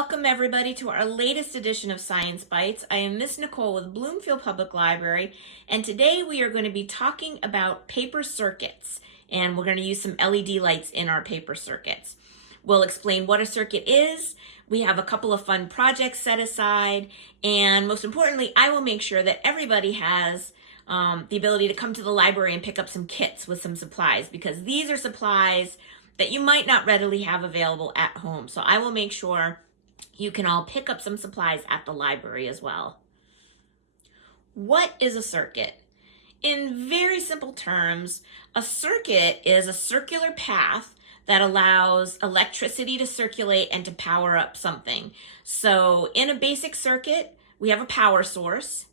Welcome everybody to our latest edition of Science Bytes. I am Miss Nicole with Bloomfield Public Library, and today we are going to be talking about paper circuits, and we're going to use some LED lights in our paper circuits. We'll explain what a circuit is. We have a couple of fun projects set aside, and most importantly, I will make sure that everybody has the ability to come to the library and pick up some kits with some supplies, because these are supplies that you might not readily have available at home. So I will make sure you can all pick up some supplies at the library as well. What is a circuit? In very simple terms, a circuit is a circular path that allows electricity to circulate and to power up something. So in a basic circuit, we have a power source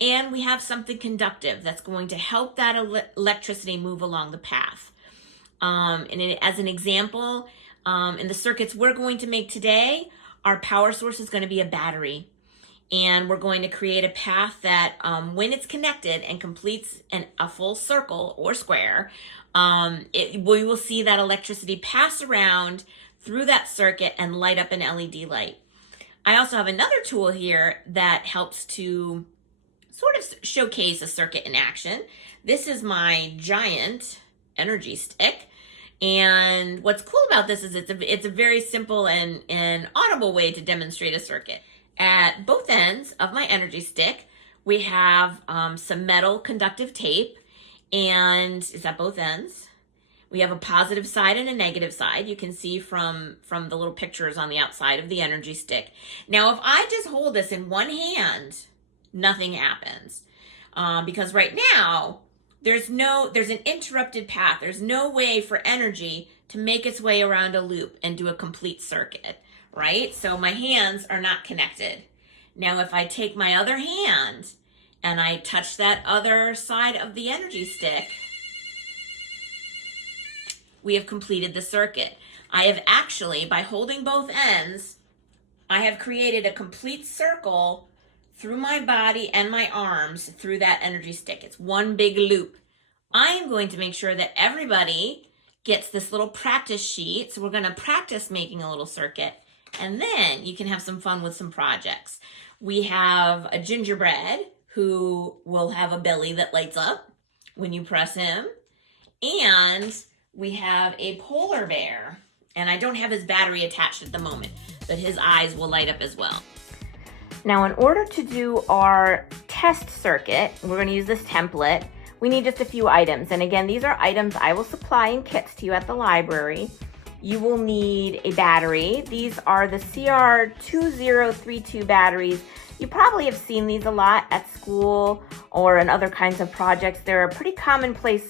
and we have something conductive that's going to help that electricity move along the path. As an example, in the circuits we're going to make today, our power source is going to be a battery. And we're going to create a path that when it's connected and completes a full circle or square, we will see that electricity pass around through that circuit and light up an LED light. I also have another tool here that helps to sort of showcase a circuit in action. This is my giant energy stick. And what's cool about this is it's a very simple and audible way to demonstrate a circuit. At both ends of my energy stick, we have some metal conductive tape, and it's at both ends. We have a positive side and a negative side. You can see from the little pictures on the outside of the energy stick. Now, if I just hold this in one hand, nothing happens. Because right now, there's an interrupted path. There's no way for energy to make its way around a loop and do a complete circuit, right? So my hands are not connected. Now, if I take my other hand and I touch that other side of the energy stick, we have completed the circuit. I have actually, by holding both ends, I have created a complete circle through my body and my arms through that energy stick. It's one big loop. I am going to make sure that everybody gets this little practice sheet. So we're going to practice making a little circuit, and then you can have some fun with some projects. We have a gingerbread who will have a belly that lights up when you press him. And we have a polar bear, and I don't have his battery attached at the moment, but his eyes will light up as well. Now, in order to do our test circuit, we're going to use this template. We need just a few items. And again, these are items I will supply in kits to you at the library. You will need a battery. These are the CR2032 batteries. You probably have seen these a lot at school or in other kinds of projects. They're a pretty commonplace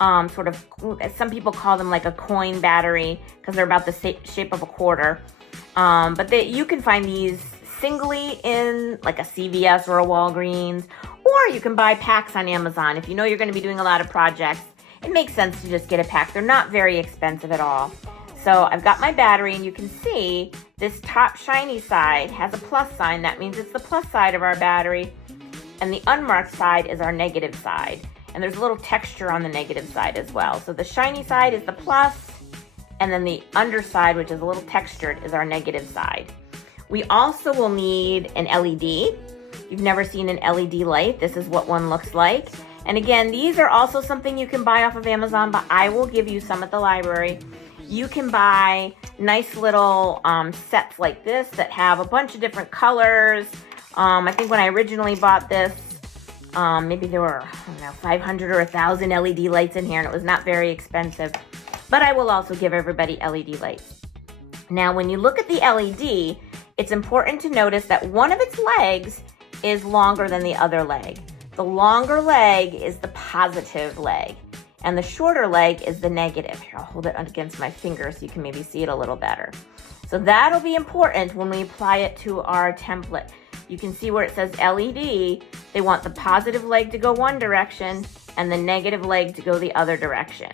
sort of, some people call them like a coin battery because they're about the shape of a quarter. But you can find these singly in like a CVS or a Walgreens, or you can buy packs on Amazon. If you know you're going to be doing a lot of projects, it makes sense to just get a pack. They're not very expensive at all. So I've got my battery, and you can see this top shiny side has a plus sign. That means it's the plus side of our battery, and the unmarked side is our negative side. And there's a little texture on the negative side as well. So the shiny side is the plus, and then the underside, which is a little textured, is our negative side. We also will need an LED. You've never seen an LED light. This is what one looks like. And again, these are also something you can buy off of Amazon, but I will give you some at the library. You can buy nice little sets like this that have a bunch of different colors. I think when I originally bought this, maybe there were, 500 or 1,000 LED lights in here, and it was not very expensive. But I will also give everybody LED lights. Now, when you look at the LED, it's important to notice that one of its legs is longer than the other leg. The longer leg is the positive leg, and the shorter leg is the negative. Here, I'll hold it against my finger so you can maybe see it a little better. So that'll be important when we apply it to our template. You can see where it says LED, they want the positive leg to go one direction and the negative leg to go the other direction.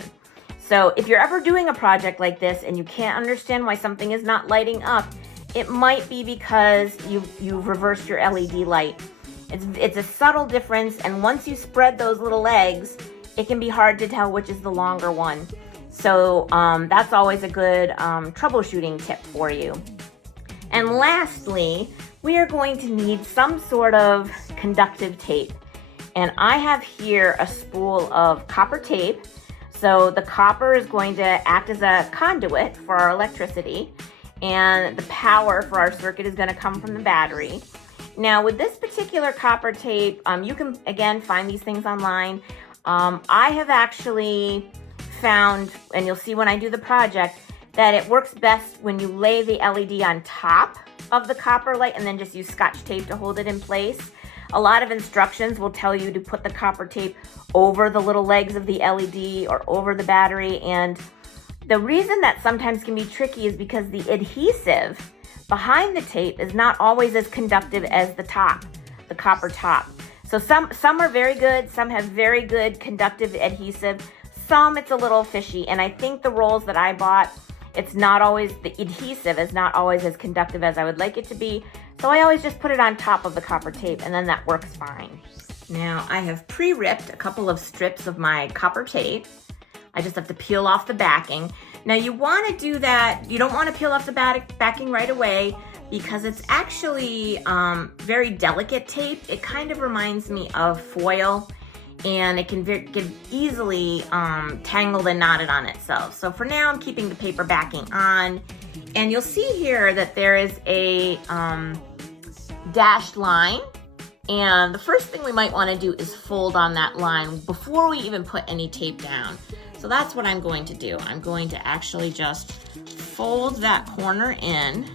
So if you're ever doing a project like this and you can't understand why something is not lighting up, it might be because you've reversed your LED light. It's a subtle difference, and once you spread those little legs, it can be hard to tell which is the longer one. So that's always a good troubleshooting tip for you. And lastly, we are going to need some sort of conductive tape. And I have here a spool of copper tape. So the copper is going to act as a conduit for our electricity, and the power for our circuit is going to come from the battery. Now with this particular copper tape, you can again find these things online. I have actually found, and you'll see when I do the project, that it works best when you lay the LED on top of the copper light and then just use Scotch tape to hold it in place. A lot of instructions will tell you to put the copper tape over the little legs of the LED or over the battery. And the reason that sometimes can be tricky is because the adhesive behind the tape is not always as conductive as the top, the copper top. So some are very good, some have very good conductive adhesive, some it's a little fishy. And I think the rolls that I bought, it's not always, the adhesive is not always as conductive as I would like it to be. So I always just put it on top of the copper tape and then that works fine. Now I have pre-ripped a couple of strips of my copper tape. I just have to peel off the backing. Now you want to do that, you don't want to peel off the backing right away because it's actually very delicate tape. It kind of reminds me of foil, and it can get easily tangled and knotted on itself. So for now, I'm keeping the paper backing on. And you'll see here that there is a dashed line. And the first thing we might want to do is fold on that line before we even put any tape down. So that's what I'm going to do. I'm going to actually just fold that corner in.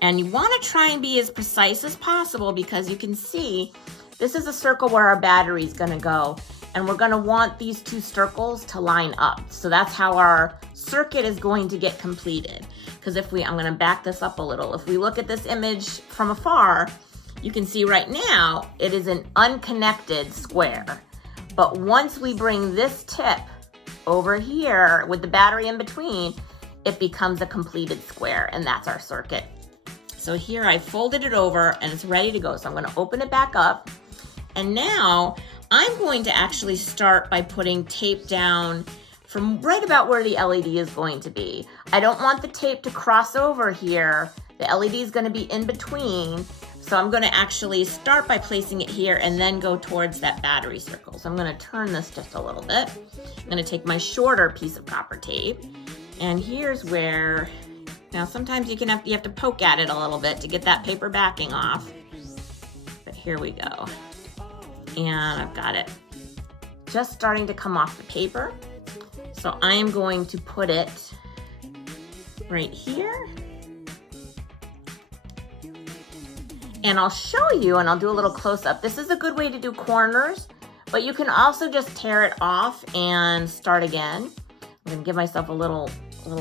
And you want to try and be as precise as possible because you can see this is a circle where our battery is going to go, and we're going to want these two circles to line up. So that's how our circuit is going to get completed. Because I'm going to back this up a little. If we look at this image from afar, you can see right now it is an unconnected square. But once we bring this tip over here with the battery in between, it becomes a completed square, and that's our circuit. So here I folded it over and it's ready to go. So I'm going to open it back up. And now I'm going to actually start by putting tape down from right about where the LED is going to be. I don't want the tape to cross over here. The LED is going to be in between. So I'm going to actually start by placing it here and then go towards that battery circle. So I'm going to turn this just a little bit. I'm going to take my shorter piece of copper tape, and here's where, now sometimes you have to poke at it a little bit to get that paper backing off. But here we go. And I've got it just starting to come off the paper. So I am going to put it right here. And I'll show you, and I'll do a little close-up. This is a good way to do corners, but you can also just tear it off and start again. I'm gonna give myself a little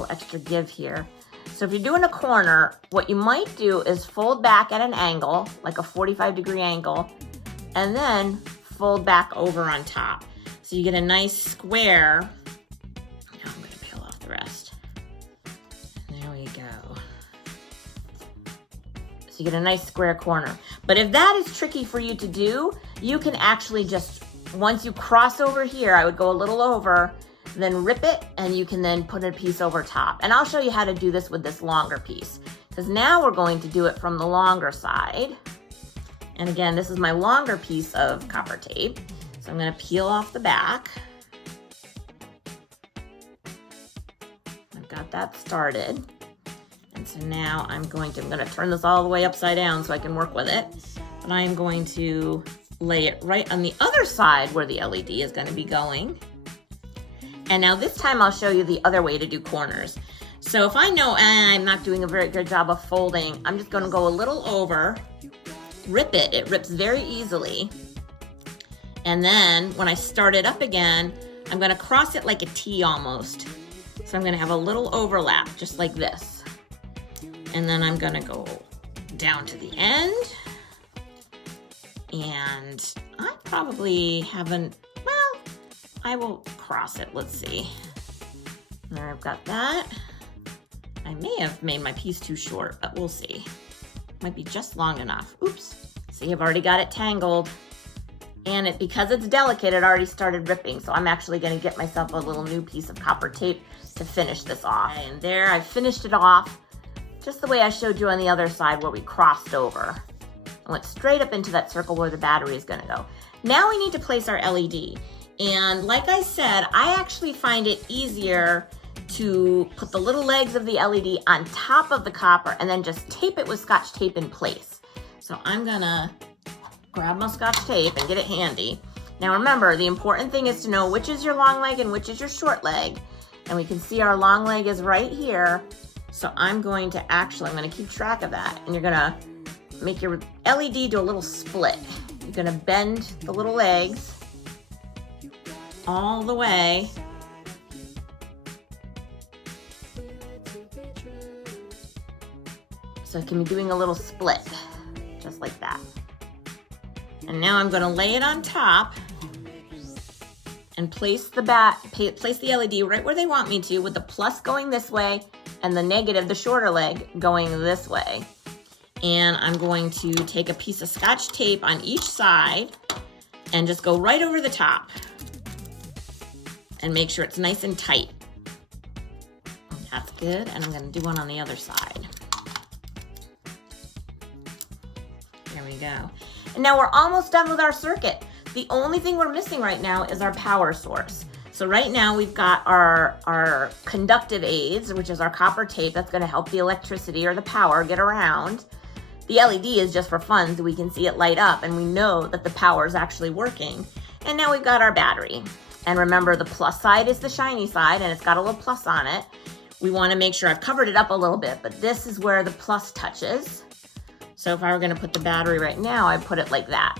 extra give here. So if you're doing a corner, what you might do is fold back at an angle, like a 45-degree angle, and then fold back over on top. So you get a nice square. Now I'm gonna peel off the rest. There we go. So you get a nice square corner. But if that is tricky for you to do, you can actually just, once you cross over here, I would go a little over, then rip it, and you can then put a piece over top. And I'll show you how to do this with this longer piece, because now we're going to do it from the longer side. And again, this is my longer piece of copper tape. So I'm gonna peel off the back. I've got that started. And so now I'm gonna turn this all the way upside down so I can work with it. But I'm going to lay it right on the other side where the LED is gonna be going. And now this time I'll show you the other way to do corners. So if I know I'm not doing a very good job of folding, I'm just gonna go a little over, rip it. It rips very easily. And then when I start it up again, I'm gonna cross it like a T almost. So I'm gonna have a little overlap, just like this. And then I'm gonna go down to the end. And I probably haven't, well, I will cross it, let's see. There, I've got that. I may have made my piece too short, but we'll see. Might be just long enough. Oops. See, I've already got it tangled. And because it's delicate, it already started ripping. So I'm actually gonna get myself a little new piece of copper tape to finish this off. And there, I finished it off. just the way I showed you on the other side where we crossed over. I went straight up into that circle where the battery is going to go. Now we need to place our LED. And like I said, I actually find it easier to put the little legs of the LED on top of the copper and then just tape it with Scotch tape in place. So I'm gonna grab my Scotch tape and get it handy. Now remember, the important thing is to know which is your long leg and which is your short leg. And we can see our long leg is right here. So I'm going to keep track of that. And you're gonna make your LED do a little split. You're gonna bend the little legs all the way. So it can be doing a little split, just like that. And now I'm gonna lay it on top and place the LED right where they want me to, with the plus going this way and the negative, the shorter leg, going this way. And I'm going to take a piece of Scotch tape on each side and just go right over the top and make sure it's nice and tight. That's good. And I'm gonna do one on the other side. There we go. And now we're almost done with our circuit. The only thing we're missing right now is our power source. So right now we've got our conductive aids, which is our copper tape that's gonna help the electricity or the power get around. The LED is just for fun so we can see it light up and we know that the power is actually working. And now we've got our battery. And remember, the plus side is the shiny side and it's got a little plus on it. We wanna make sure I've covered it up a little bit, but this is where the plus touches. So if I were gonna put the battery right now, I'd put it like that.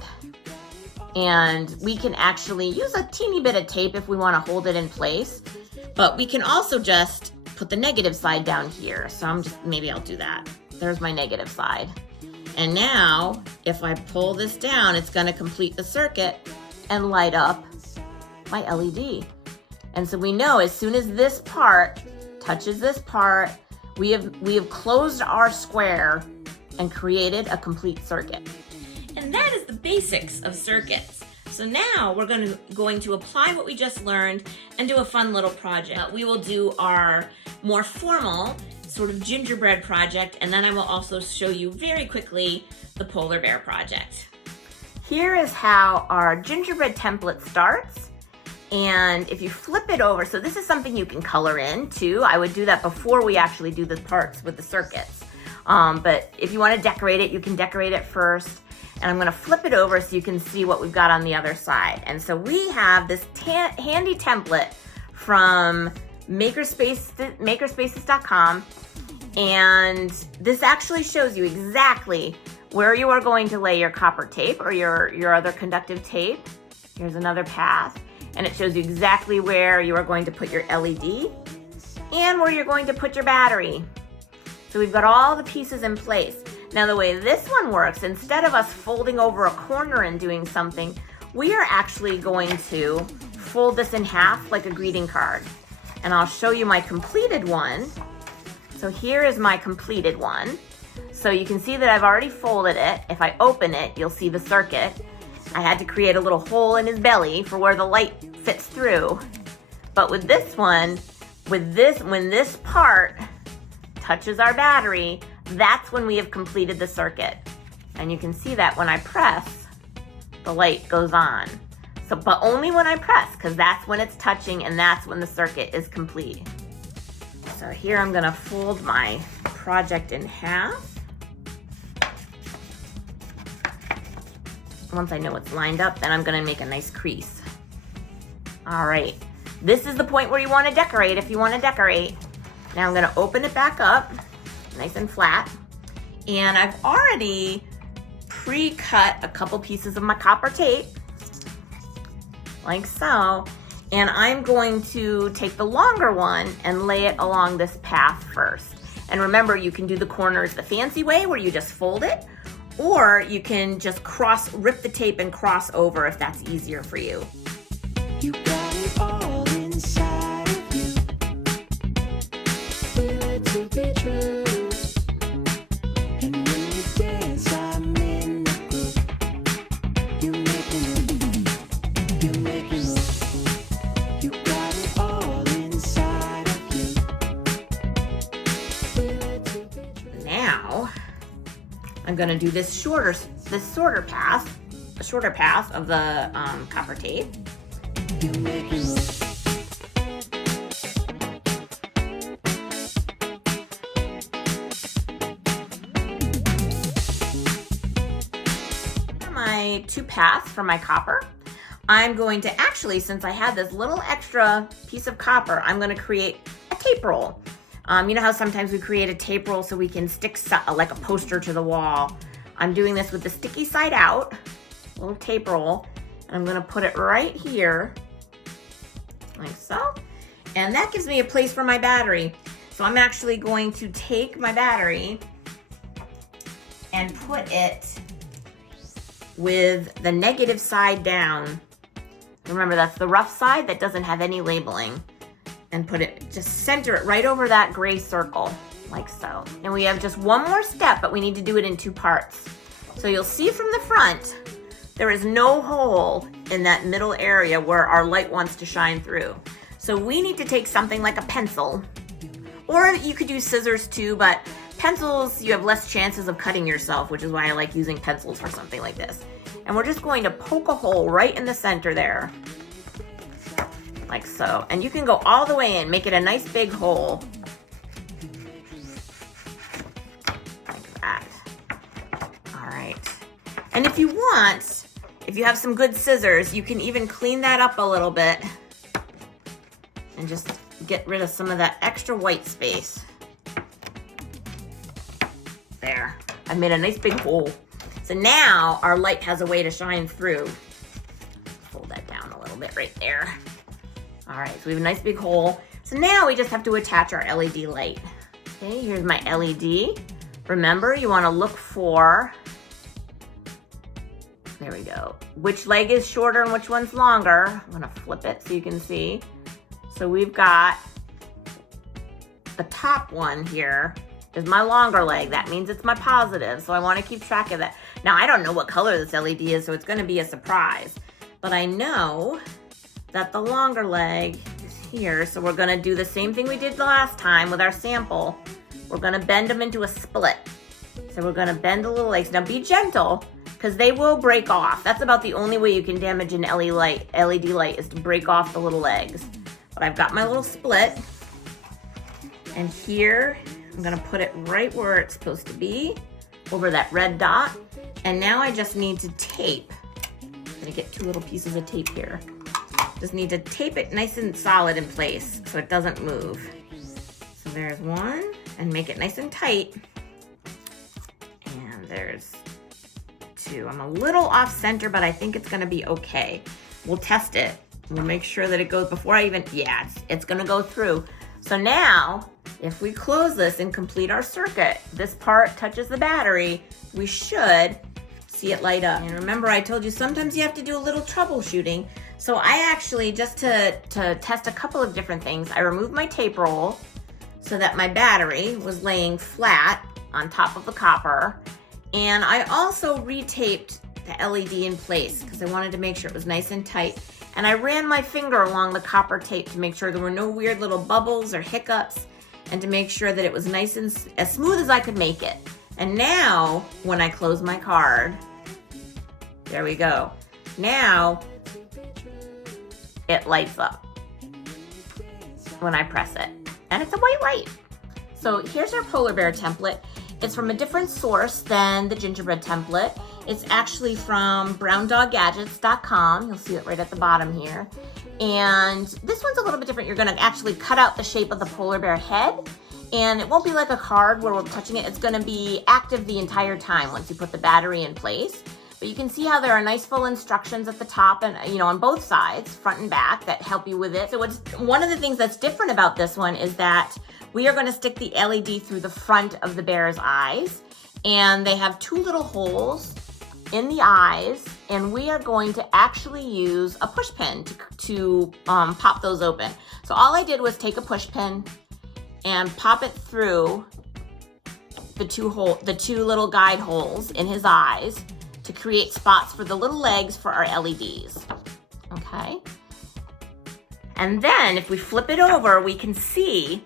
And we can actually use a teeny bit of tape if we wanna hold it in place, but we can also just put the negative side down here. So maybe I'll do that. There's my negative side. And now, if I pull this down, it's gonna complete the circuit and light up my LED. And so we know as soon as this part touches this part, we have closed our square and created a complete circuit. And that is the basics of circuits. So now we're going to apply what we just learned and do a fun little project. We will do our more formal sort of gingerbread project, and then I will also show you very quickly the polar bear project. Here is how our gingerbread template starts. And if you flip it over, so this is something you can color in too. I would do that before we actually do the parts with the circuits. But if you want to decorate it, you can decorate it first. And I'm gonna flip it over so you can see what we've got on the other side. And so we have this handy template from makerspaces.com. And this actually shows you exactly where you are going to lay your copper tape or your other conductive tape. Here's another path. And it shows you exactly where you are going to put your LED and where you're going to put your battery. So we've got all the pieces in place. Now the way this one works, instead of us folding over a corner and doing something, we are actually going to fold this in half like a greeting card. And I'll show you my completed one. So here is my completed one. So you can see that I've already folded it. If I open it, you'll see the circuit. I had to create a little hole in his belly for where the light fits through. But with this one, when this part touches our battery, that's when we have completed the circuit. And you can see that when I press, the light goes on. So, but only when I press, because that's when it's touching and that's when the circuit is complete. So here I'm gonna fold my project in half. Once I know it's lined up, then I'm gonna make a nice crease. All right, this is the point where you wanna decorate if you wanna decorate. Now I'm gonna open it back up, nice and flat. And I've already pre-cut a couple pieces of my copper tape, like so. And I'm going to take the longer one and lay it along this path first. And remember, you can do the corners the fancy way where you just fold it, or you can just rip the tape and cross over if that's easier for you. You got it all inside of you. Feel it to be true. And when you dance, I'm in the groove. You make me move. You make me move. You got it all inside of you. Feel it to be true. gonna do this shorter path of the copper tape. You make me look. My 2 paths for my copper. I'm going to actually, since I had this little extra piece of copper, I'm going to create a tape roll. You know how sometimes we create a tape roll so we can stick like a poster to the wall. I'm doing this with the sticky side out, little tape roll, and I'm going to put it right here, like so. And that gives me a place for my battery. So I'm actually going to take my battery and put it with the negative side down. Remember, that's the rough side that doesn't have any labeling. And put it, just center it right over that gray circle, like so. And we have just one more step, but we need to do it in 2 parts. So you'll see from the front, there is no hole in that middle area where our light wants to shine through. So we need to take something like a pencil, or you could use scissors too, but pencils, you have less chances of cutting yourself, which is why I like using pencils for something like this. And we're just going to poke a hole right in the center there, like so. And you can go all the way in, make it a nice big hole, like that. All right. And if you want, if you have some good scissors, you can even clean that up a little bit and just get rid of some of that extra white space. There, I made a nice big hole. So now our light has a way to shine through. Fold that down a little bit right there. All right, so we have a nice big hole. So now we just have to attach our LED light. Okay, here's my LED. Remember, you wanna look for, there we go, which leg is shorter and which one's longer. I'm gonna flip it so you can see. So we've got the top one here is my longer leg. That means it's my positive, so I want to keep track of that. Now, I don't know what color this LED is, so it's going to be a surprise. But I know that the longer leg is here, so we're going to do the same thing we did the last time with our sample. We're going to bend them into a split. So we're going to bend the little legs. Now, be gentle, because they will break off. That's about the only way you can damage an LED light is to break off the little legs. But I've got my little split. And here, I'm gonna put it right where it's supposed to be, over that red dot. And now I just need to tape. I'm gonna get 2 little pieces of tape here. Just need to tape it nice and solid in place so it doesn't move. So there's one, and make it nice and tight. And there's 2. I'm a little off center, but I think it's gonna be okay. We'll test it. We'll make sure that it goes before I even, yeah, it's gonna go through. So now, if we close this and complete our circuit, this part touches the battery, we should see it light up. And remember, I told you sometimes you have to do a little troubleshooting. So I actually, just to test a couple of different things, I removed my tape roll so that my battery was laying flat on top of the copper. And I also retaped the LED in place because I wanted to make sure it was nice and tight. And I ran my finger along the copper tape to make sure there were no weird little bubbles or hiccups, and to make sure that it was nice and as smooth as I could make it. And now, when I close my card, there we go. Now, it lights up when I press it. And it's a white light. So here's our polar bear template. It's from a different source than the gingerbread template. It's actually from browndoggadgets.com. You'll see it right at the bottom here. And this one's a little bit different. You're gonna actually cut out the shape of the polar bear head, and it won't be like a card where we're touching it. It's gonna be active the entire time once you put the battery in place. But you can see how there are nice full instructions at the top and, you know, on both sides, front and back, that help you with it. So one of the things that's different about this one is that we are gonna stick the LED through the front of the bear's eyes, and they have 2 little holes in the eyes, and we are going to actually use a push pin to pop those open. So all I did was take a push pin and pop it through the two little guide holes in his eyes to create spots for the little legs for our LEDs. Okay. And then if we flip it over, we can see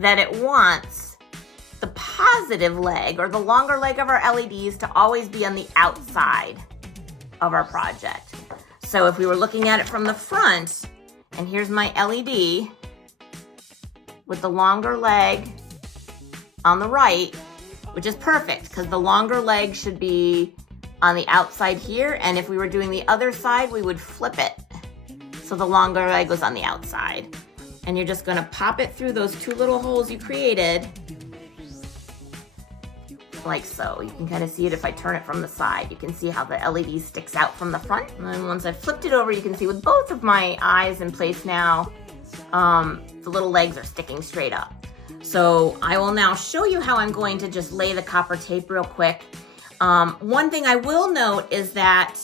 that it wants the positive leg or the longer leg of our LEDs to always be on the outside of our project. So if we were looking at it from the front, and here's my LED with the longer leg on the right, which is perfect because the longer leg should be on the outside here. And if we were doing the other side, we would flip it. So the longer leg was on the outside. And you're just gonna pop it through those two little holes you created, like so. You can kind of see it if I turn it from the side. You can see how the LED sticks out from the front. And then once I've flipped it over, you can see with both of my eyes in place now, the little legs are sticking straight up. So I will now show you how I'm going to just lay the copper tape real quick. One thing I will note is that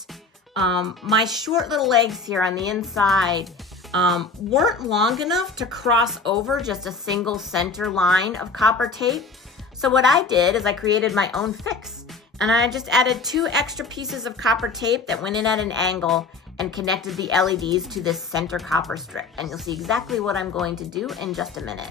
my short little legs here on the inside weren't long enough to cross over just a single center line of copper tape. So what I did is I created my own fix, and I just added 2 extra pieces of copper tape that went in at an angle and connected the LEDs to this center copper strip. And you'll see exactly what I'm going to do in just a minute.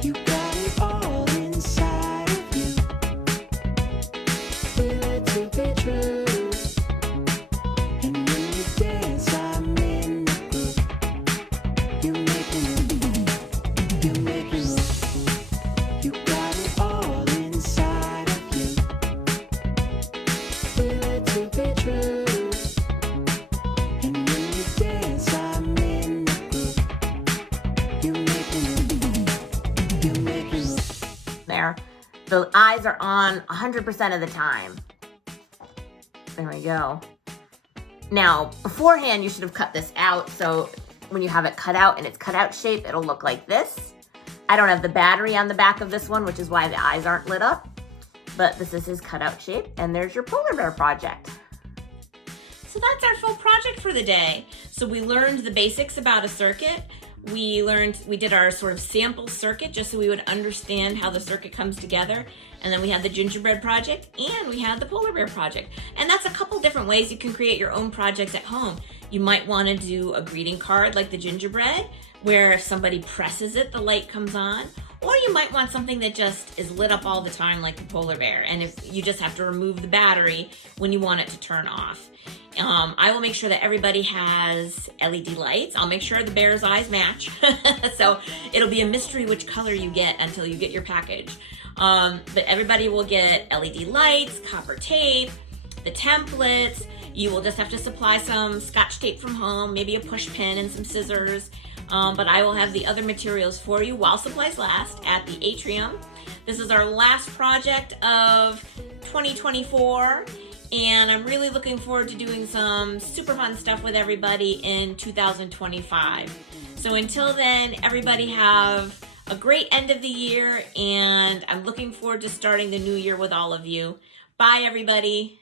You got it all inside of you. Feel it to be true. And when you dance, I'm in the groove. You make me move. You make me move. You got it all inside of you. Feel it to be true. And when you dance, I'm in the groove. You make me move. You make me move. There. The eyes are on 100% of the time. There we go. Now, beforehand, you should have cut this out. So when you have it cut out in its cutout shape, it'll look like this. I don't have the battery on the back of this one, which is why the eyes aren't lit up. But this is his cutout shape, and there's your polar bear project. So that's our full project for the day. So we learned the basics about a circuit. We did our sort of sample circuit just so we would understand how the circuit comes together. And then we had the gingerbread project and we had the polar bear project. And that's a couple different ways you can create your own projects at home. You might want to do a greeting card like the gingerbread, where if somebody presses it, the light comes on. Or you might want something that just is lit up all the time like the polar bear. And if you just have to remove the battery when you want it to turn off. I will make sure that everybody has LED lights. I'll make sure the bear's eyes match. So it'll be a mystery which color you get until you get your package. But everybody will get LED lights, copper tape, the templates. You will just have to supply some Scotch tape from home, maybe a push pin and some scissors. But I will have the other materials for you while supplies last at the atrium. This is our last project of 2024. And I'm really looking forward to doing some super fun stuff with everybody in 2025. So until then, everybody have a great end of the year, and I'm looking forward to starting the new year with all of you. Bye, everybody.